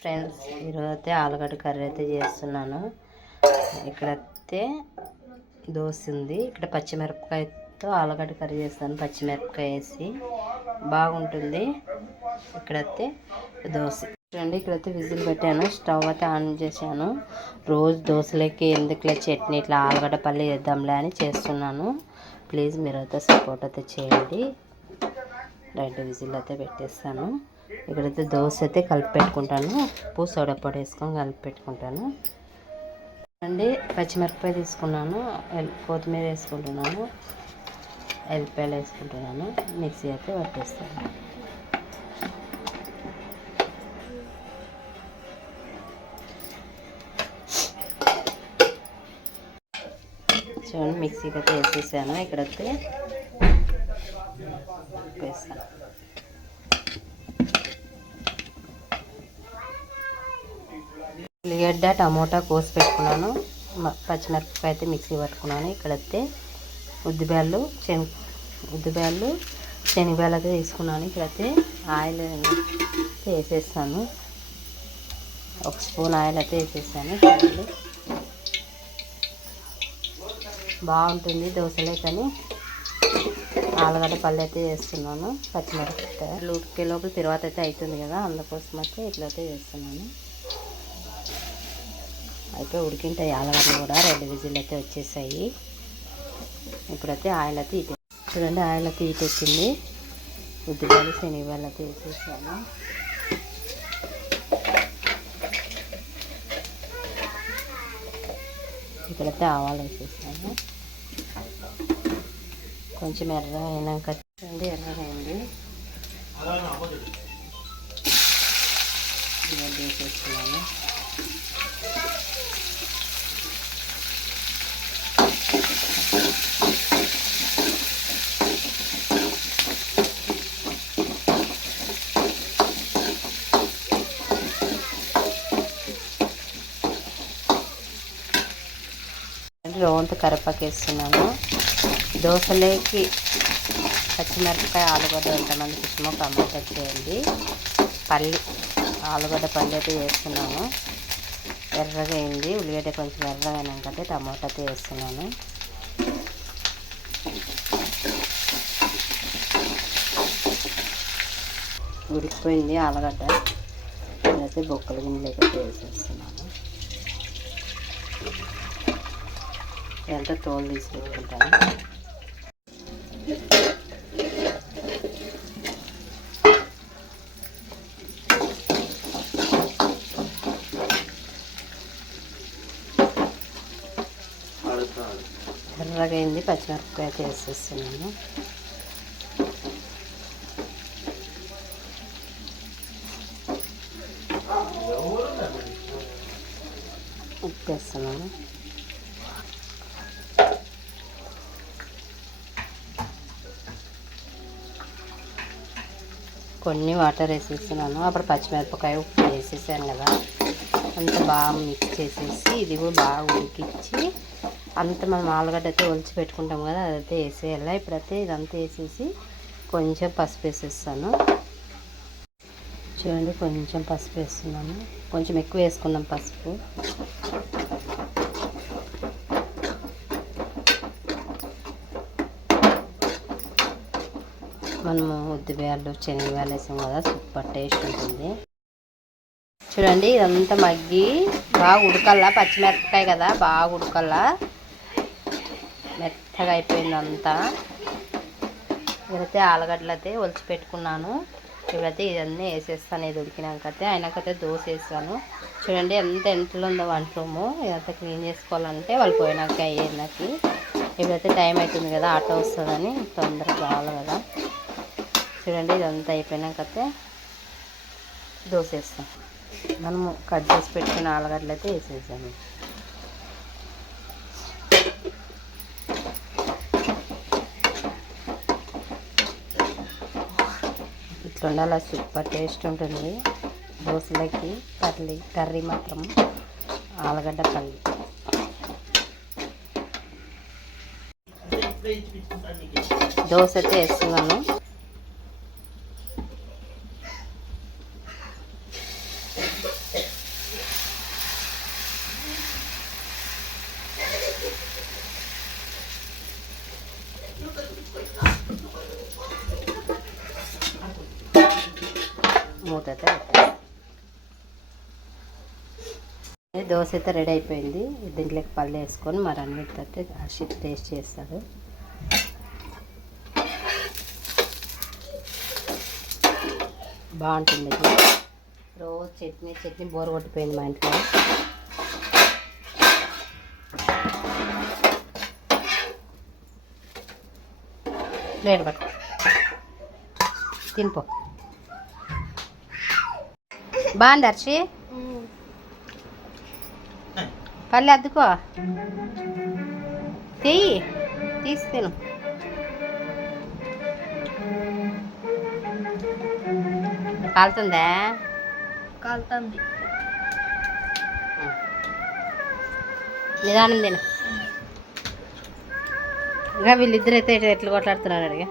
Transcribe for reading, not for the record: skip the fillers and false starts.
Friends, ఈరోజు అయితే ఆలుగడ్డ కర్రీ అయితే చేస్తున్నాను. ఇక్కడైతే దోశ ఉంది. ఇక్కడ పచ్చిమిరపకాయతో ఆలుగడ్డ కర్రీ చేస్తాను. పచ్చిమిరపకాయ వేసి బాగుంటుంది. ఇక్కడైతే దోశ చూడండి. ఇక్కడైతే విజిల్ పెట్టాను. స్టవ్ అయితే ఆన్ చేశాను. రోజు దోశలకి ఎందుకులే చట్నీ ఇట్లా ఆలుగడ్డ పల్లి వేద్దాంలే అని చేస్తున్నాను. ప్లీజ్ మీరైతే సపోర్ట్ అయితే చేయండి. 2 విజిల్ అయితే పెట్టేస్తాను. ఇక్కడైతే దోశ అయితే కలిపి పెట్టుకుంటాను. ఉప్పు సోడా పొడి వేసుకొని కలిపి పెట్టుకుంటాను అండి. పచ్చిమిరపకాయ తీసుకున్నాను, కొత్తిమీర వేసుకుంటున్నాను, ఎల్లిపాయలు వేసుకుంటున్నాను. మిక్సీ అయితే పట్టేస్తాను. చూడండి, మిక్సీకి అయితే వేసేసాను. ఇక్కడైతే వేస్తాను. ఉల్లిగడ్డ టమోటా కోసి పెట్టుకున్నాను. పచ్చిమిరపకాయ అయితే మిక్సీ పట్టుకున్నాను. ఇక్కడైతే ఉద్దిబ్యాళ్ళు శనగబ్యాళ్ళు అయితే తీసుకున్నాను. ఇక్కడైతే ఆయిల్ వేసేస్తాను. 1 స్పూన్ ఆయిల్ అయితే వేసేసాను. బాగుంటుంది దోశలే, కానీ ఆలుగడ్డ పల్లి అయితే చేస్తున్నాను. పచ్చిమిరపకాయ ఉడికే లోపల తర్వాత అయితే అవుతుంది కదా, అందుకోసం అయితే ఇట్లయితే చేస్తున్నాను. అయితే ఉడికింటాయి ఆలుగడ్డలు కూడా. 2 విజిల్ అయితే వచ్చేసాయి. ఇప్పుడైతే ఆయిల్ అయితే చూడండి, ఆయిల్ అయితే ఇటెక్కింది. ఉద్దిబ్యాళ్ళు శనగబ్యాళ్ళు అయితే వేసేసాను. ఇక్కడైతే ఆవాలు వేసేసాను. కొంచెం ఎర్రగా అయినాక చూడండి, ఎర్రగా అయింది. వేసేస్తున్నాను. రోంత కరివేపాకు వేస్తున్నాను. దోశలేకి పచ్చిమిరపకాయ ఆలుగడ్డ ఎంతమందికి ఇష్టమో కామెంట్ చేయండి. ఆలుగడ్డ పల్లి అయితే వేస్తున్నాను. ఎర్రగా అయింది. ఉల్లిగడ్డ కొంచెం ఎర్రగా అయినాకంటే టమాటా అయితే వేస్తున్నాను. ఉడికిపోయింది ఆలుగడ్డ. నేనైతే బొక్కల గిన్నెలకి వేసేస్తున్నాను. ఇదంతా తోలు తీసి పెట్టుకుంటాను. ఎర్రగా అయింది. పచ్చిమిరపకాయ అయితే వేసేస్తున్నాను. ఉప్పు వేస్తున్నాను. కొన్ని వాటర్ వేసేస్తున్నాను. అప్పుడు పచ్చిమిరపకాయ ఉప్పు వేసేసాను కదా, అంత బాగా మిక్స్ చేసేసి ఇది కూడా బాగా ఉడికించి అంత మనం ఆలుగడ్డ అయితే ఒలిచి పెట్టుకుంటాం కదా, అదైతే వేసేయాలి. ఇప్పుడైతే ఇదంతా వేసేసి కొంచెం పసుపు వేసేస్తాను. చూడండి, కొంచెం పసుపు వేస్తున్నాను. కొంచెం ఎక్కువ వేసుకున్నాం పసుపు. మనము ఉద్దిబ్యాళ్ళు శనగబ్యాళ్ళు వేసాం కదా, సూపర్ టేస్ట్ ఉంటుంది. చూడండి, ఇదంతా మగ్గి బాగా ఉడకల్లా. పచ్చిమిరపకాయ కదా, బాగా ఉడకల్లా. మెత్తగా అయిపోయింది అంతా. ఇక్కడైతే ఆలుగడ్డలు అయితే ఒలిచి పెట్టుకున్నాను. ఇప్పుడైతే ఇవన్నీ వేసేస్తాను. ఇది ఉడికినాకైతే అయినాకైతే దోశ వేసాను. చూడండి, ఎంతలో ఉందో వంట రూము. ఇదంతా క్లీన్ చేసుకోవాలంటే వాళ్ళు పోయినాక అయ్యేనాకి. ఇప్పుడైతే టైం అవుతుంది కదా, ఆటో వస్తుందని తొందరగా కావాలి కదా. చూడండి, ఇదంతా అయిపోయినాకైతే దోశ వేస్తాం. మనము కట్ చేసి పెట్టుకున్న ఆలుగడ్డలు అయితే వేసేసాము. ఇట్లా ఉండాలి, సూపర్ టేస్ట్ ఉంటుంది దోశలకి. కర్రీ మాత్రం ఆలుగడ్డ పల్లి. దోశ అయితే వేస్తున్నాను. మూత అయితే దోశ అయితే రెడీ అయిపోయింది. దీంట్లోకి పళ్ళు వేసుకొని మరి అన్నిటితో హర్షిత్ టేస్ట్ చేస్తాడు. బాగుంటుంది ఇది. రోజు చట్నీ బోర్ కొట్టిపోయింది మా ఇంట్లో. ప్లేట్ పట్టు తినిపో. బాగుంది హర్షి, పల్లె అద్దుకో, తీసి తిను. కాలుతుందా? కాలుతుంది. నిదానం తిను. ఇంకా వీళ్ళిద్దరైతే ఎట్లా కొట్లాడుతున్నారు అడిగా.